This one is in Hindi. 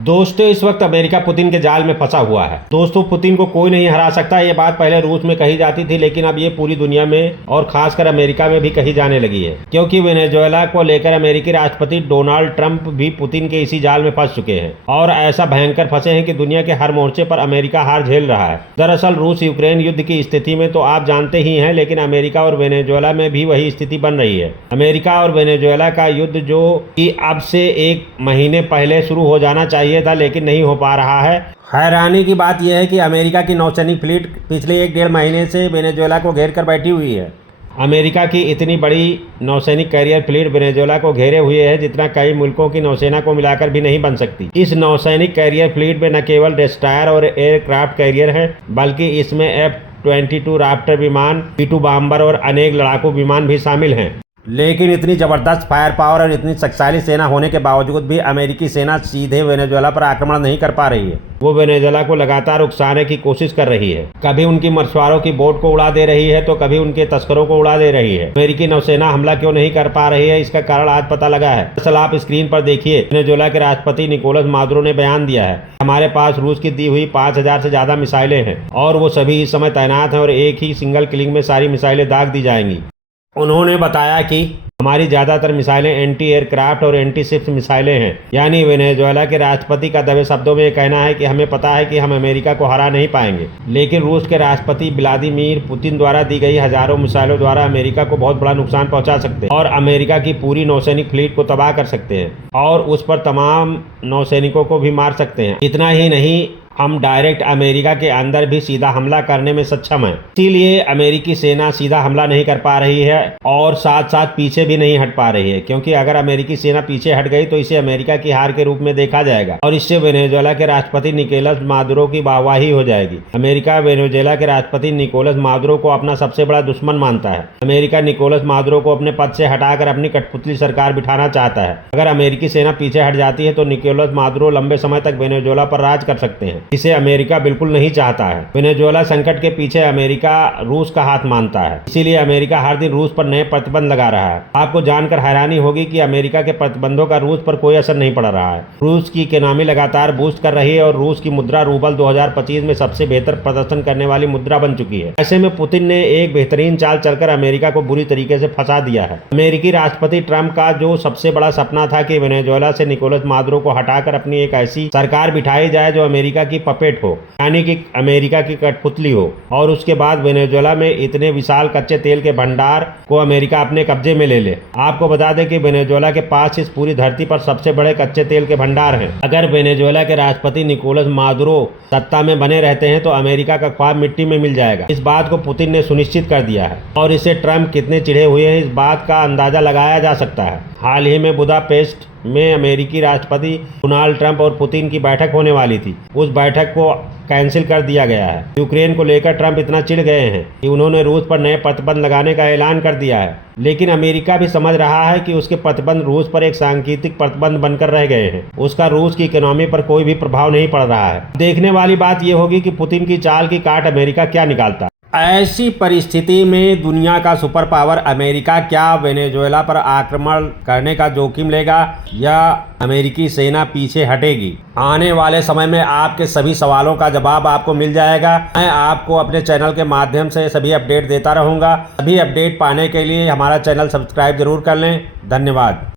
दोस्तों, इस वक्त अमेरिका पुतिन के जाल में फंसा हुआ है। दोस्तों, पुतिन को कोई नहीं हरा सकता। ये बात पहले रूस में कही जाती थी, लेकिन अब ये पूरी दुनिया में और खासकर अमेरिका में भी कही जाने लगी है, क्योंकि वेनेजुएला को लेकर अमेरिकी राष्ट्रपति डोनाल्ड ट्रंप भी पुतिन के इसी जाल में फंस चुके हैं और ऐसा भयंकर फंसे हैं कि दुनिया के हर मोर्चे पर अमेरिका हार झेल रहा है। दरअसल रूस यूक्रेन युद्ध की स्थिति में तो आप जानते ही हैं, लेकिन अमेरिका और वेनेजुएला में भी वही स्थिति बन रही है। अमेरिका और वेनेजुएला का युद्ध जो कि अब से 1 महीने पहले शुरू हो जाना चाहिए था, लेकिन नहीं हो पा रहा है। हैरानी की बात यह है कि अमेरिका की नौसैनिक फ्लीट पिछले 1-1.5 महीने से वेनेजुएला को घेर कर बैठी हुई है। अमेरिका की इतनी बड़ी नौसैनिक कैरियर फ्लीट वेनेजुएला को घेरे हुए है जितना कई मुल्कों की नौसेना को मिलाकर भी नहीं बन सकती। इस नौसैनिक कैरियर फ्लीट में न केवल डेस्ट्रॉयर और एयरक्राफ्ट कैरियर है, बल्कि इसमें F-22 राप्टर विमान, B-2 बॉम्बर और अनेक लड़ाकू विमान भी शामिल हैं। लेकिन इतनी जबरदस्त फायर पावर और इतनी शक्तिशाली सेना होने के बावजूद भी अमेरिकी सेना सीधे वेनेजुएला पर आक्रमण नहीं कर पा रही है। वो वेनेजुएला को लगातार उकसाने की कोशिश कर रही है। कभी उनकी मछुआरों की बोट को उड़ा दे रही है तो कभी उनके तस्करों को उड़ा दे रही है। अमेरिकी नौसेना हमला क्यों नहीं कर पा रही है, इसका कारण आज पता लगा है। दरअसल आप स्क्रीन पर देखिए, वेनेजुएला के राष्ट्रपति निकोलस मादुरो ने बयान दिया है, हमारे पास रूस की दी हुई 5000 से ज्यादा मिसाइलें हैं और वो सभी इस समय तैनात हैं और एक ही सिंगल किलिंग में सारी मिसाइलें दाग दी जाएंगी। उन्होंने बताया कि हमारी ज्यादातर मिसाइलें एंटी एयरक्राफ्ट और एंटी शिप्स मिसाइलें हैं। यानी वेनेजुएला के राष्ट्रपति का दबे शब्दों में कहना है कि हमें पता है कि हम अमेरिका को हरा नहीं पाएंगे, लेकिन रूस के राष्ट्रपति व्लादिमीर पुतिन द्वारा दी गई हजारों मिसाइलों द्वारा अमेरिका को बहुत बड़ा नुकसान पहुंचा सकते हैं और अमेरिका की पूरी नौसैनिक फ्लीट को तबाह कर सकते हैं और उस पर तमाम नौसैनिकों को भी मार सकते हैं। इतना ही नहीं, हम डायरेक्ट अमेरिका के अंदर भी सीधा हमला करने में सक्षम हैं। इसीलिए अमेरिकी सेना सीधा हमला नहीं कर पा रही है और साथ साथ पीछे भी नहीं हट पा रही है, क्योंकि अगर अमेरिकी सेना पीछे हट गई तो इसे अमेरिका की हार के रूप में देखा जाएगा और इससे वेनेजुएला के राष्ट्रपति निकोलस मादुरो की वाहवाही हो जाएगी। अमेरिका वेनेजुएला के राष्ट्रपति निकोलस मादुरो को अपना सबसे बड़ा दुश्मन मानता है। अमेरिका निकोलस मादुरो को अपने पद से हटाकर अपनी कठपुतली सरकार बिठाना चाहता है। अगर अमेरिकी सेना पीछे हट जाती है तो निकोलस मादुरो लंबे समय तक वेनेजुएला पर राज कर सकते हैं, इसे अमेरिका बिल्कुल नहीं चाहता है। वेनेजुएला संकट के पीछे अमेरिका रूस का हाथ मानता है, इसीलिए अमेरिका हर दिन रूस पर नए प्रतिबंध लगा रहा है। आपको जानकर हैरानी होगी कि अमेरिका के प्रतिबंधों का रूस पर कोई असर नहीं पड़ रहा है। रूस की इकोनॉमी लगातार बूस्ट कर रही है और रूस की मुद्रा रूबल 2025 में सबसे बेहतर प्रदर्शन करने वाली मुद्रा बन चुकी है। ऐसे में पुतिन ने एक बेहतरीन चाल चलकर अमेरिका को बुरी तरीके से फंसा दिया है। अमेरिकी राष्ट्रपति ट्रंप का जो सबसे बड़ा सपना था कि वेनेजुएला से निकोलस मादुरो को हटाकर अपनी एक ऐसी सरकार बिठाई जाए जो अमेरिका की पपेट हो, यानी कि अमेरिका की कठपुतली हो, और उसके बाद वेनेजुएला में इतने विशाल कच्चे तेल के भंडार को अमेरिका अपने कब्जे में ले ले। आपको बता दें कि वेनेजुएला के पास इस पूरी धरती पर सबसे बड़े कच्चे तेल के भंडार हैं। अगर वेनेजुएला के राष्ट्रपति निकोलस मादुरो सत्ता में बने रहते हैं तो अमेरिका का ख्वाब मिट्टी में मिल जाएगा। इस बात को पुतिन ने सुनिश्चित कर दिया है और इससे ट्रंप कितने चिढ़े हुए हैं इस बात का अंदाजा लगाया जा सकता है। हाल ही में बुदापेस्ट में अमेरिकी राष्ट्रपति डोनाल्ड ट्रंप और पुतिन की बैठक होने वाली थी। उस बैठक को कैंसिल कर दिया गया है। यूक्रेन को लेकर ट्रंप इतना चिढ़ गए हैं कि उन्होंने रूस पर नए प्रतिबंध लगाने का ऐलान कर दिया है, लेकिन अमेरिका भी समझ रहा है कि उसके प्रतिबंध रूस पर एक सांकेतिक प्रतिबंध बनकर रह गए हैं। उसका रूस की इकोनॉमी पर कोई भी प्रभाव नहीं पड़ रहा है। देखने वाली बात यह होगी कि पुतिन की चाल की काट अमेरिका क्या निकालता है। ऐसी परिस्थिति में दुनिया का सुपर पावर अमेरिका क्या वेनेजुएला पर आक्रमण करने का जोखिम लेगा या अमेरिकी सेना पीछे हटेगी? आने वाले समय में आपके सभी सवालों का जवाब आपको मिल जाएगा। मैं आपको अपने चैनल के माध्यम से सभी अपडेट देता रहूंगा। सभी अपडेट पाने के लिए हमारा चैनल सब्सक्राइब जरूर कर लें। धन्यवाद।